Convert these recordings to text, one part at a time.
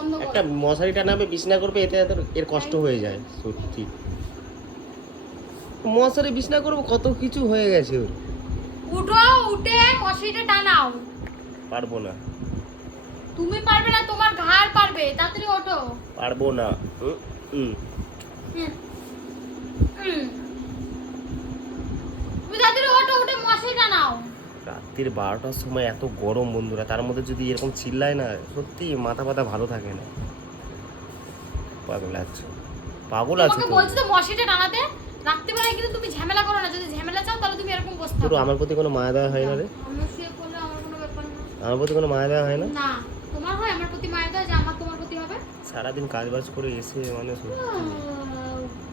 বন্ধ করো। একটা মশারি টানাবে, বিছনা করবে, এতে এর কষ্ট হয়ে যায় সত্যি। মশারি বিছনা করবো, কত কিছু হয়ে গেছে ওর। উঠো, উঠে মশারিটা টানাও। পারবো না। তুমি পারবে না, তোমার ঘাড় পারবে। তাড়াতাড়ি ওঠো। পারবো না। হুম। তুমি তাড়াতাড়ি ওঠো, উঠে মশারি টানাও। রাত্রির 12টার সময় এত গরম বন্ধুরা, তার মধ্যে যদি এরকম চিল্লায় না, সত্যি মাথা ব্যথা ভালো থাকে না। পাগল আছো, পাগল আছো তোমাকে তো। বলছি তো মশারিটা টানাতে। রাত্রিবেলায় কিন্তু তুমি ঝামেলা করো না। যদি ঝামেলা চাও তাহলে তুমি এরকম বসে পুরো থাকো। আমার প্রতি কোনো মায়া দেওয়া হয় না রে। আমি শুয়ে পড়লে আমার কোনো ব্যাপার না। আমার প্রতি কোনো মায়া দেওয়া হয় না। না, তোমার হয় আমার প্রতি মায়া দেওয়া, যে আমার তোমার প্রতি হবে। সারাদিন কাজ বাজ করে এসে মানে সত্যি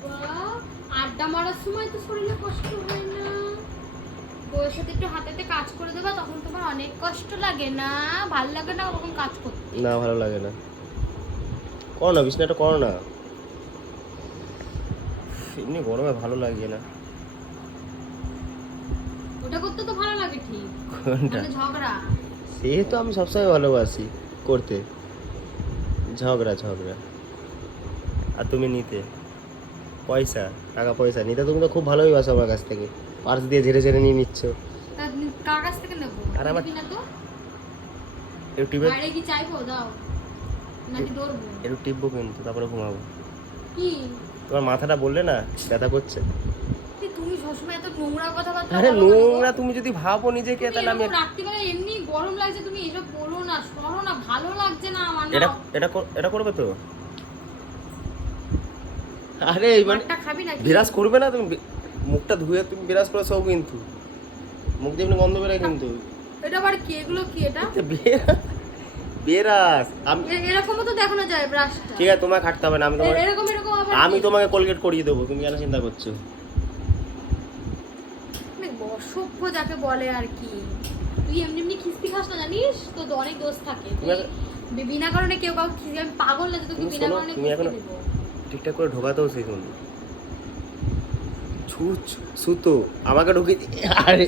বাবা, আড্ডা মারার সময় তো শরীরে কষ্ট হয় না? বউয়ের সাথে একটু হাতে কাজ করে দেবা, তখন তোমার অনেক কষ্ট লাগে না? ভালো লাগে না ওরকম কাজ করতে? না, ভালো লাগে না। করো না, বিছনাটা করো না। এমনি গরমে ভালো লাগে না। ওটা করতে তো ভালো লাগে ঠিক, কোনটা? মানে ঝগড়া। সে তো আমি সবসময় ভালোবাসি করতে, ঝগড়া ঝগড়া। আর তুমি নিতে পয়সা, টাকা পয়সা নিতে তুমি তো খুব ভালোই বাসো আমার কাছ থেকে। পার্স দিয়ে ঝেড়ে ঝেড়ে নিয়ে নিচ্ছ। তা কার কাছ থেকে নেবো? আর আমার- নিবি না তো? একটু টিপে, বাইরে কি চাইবো? দাও, নাকি দৌড়বো? একটু টিপবো কিন্তু, তারপরে ঘুমাবো। কি তোমার মাথাটা বললে না ব্যথা করছে। তুমি সবসময় এত নোংরা কথাবার্তা আরে বলো কেন গো? নোংরা, তুমি যদি ভাবো নিজেকে তুমি তাহলে আমি এরকম রাত্রিবেলা এমনি গরম লাগছে, তুমি এসব বলো না, সরো না, ভালো লাগছে না আমার না। এটা করবে তো। আরে এই মানে মারটা খাবি নাকি? বিরাজ করবে না তুমি, মুখটা ধুয়ে তুমি বিরাজ করে সব কিন্তু, মুখ দিয়ে এমনি গন্ধ বেরোয় কিন্তু। এটা আবার কি? এগুলো কি? এটা বিরাজ আমি, এরকমও তো দেখানো যায় ব্রাশটা। ঠিক আছে তোমাকে খাটতে হবে না, আমি তোমাকে, এরকম এরকম আবার আমি কি? তোমাকে কোলগেট করিয়ে দেবো, তুমি কেন চিন্তা করছো? মানে অসভ্য যাকে বলে আর কি। তুই এমনি এমনি খিস্তি খাস না, জানিস? তো অনেক দোষ থাকে। তুমি এখন- বিনা কারণে কেউ কাউকে খিস্তি, আমি পাগল না যে তোকে তুমি বিনা শোনো, কারণে তুমি খিস্তি এখনো দেবো। ঠিকঠাক করে ঢোকাতেও শিখুন। সুতো আমাকে ঢুকিয়ে, আরে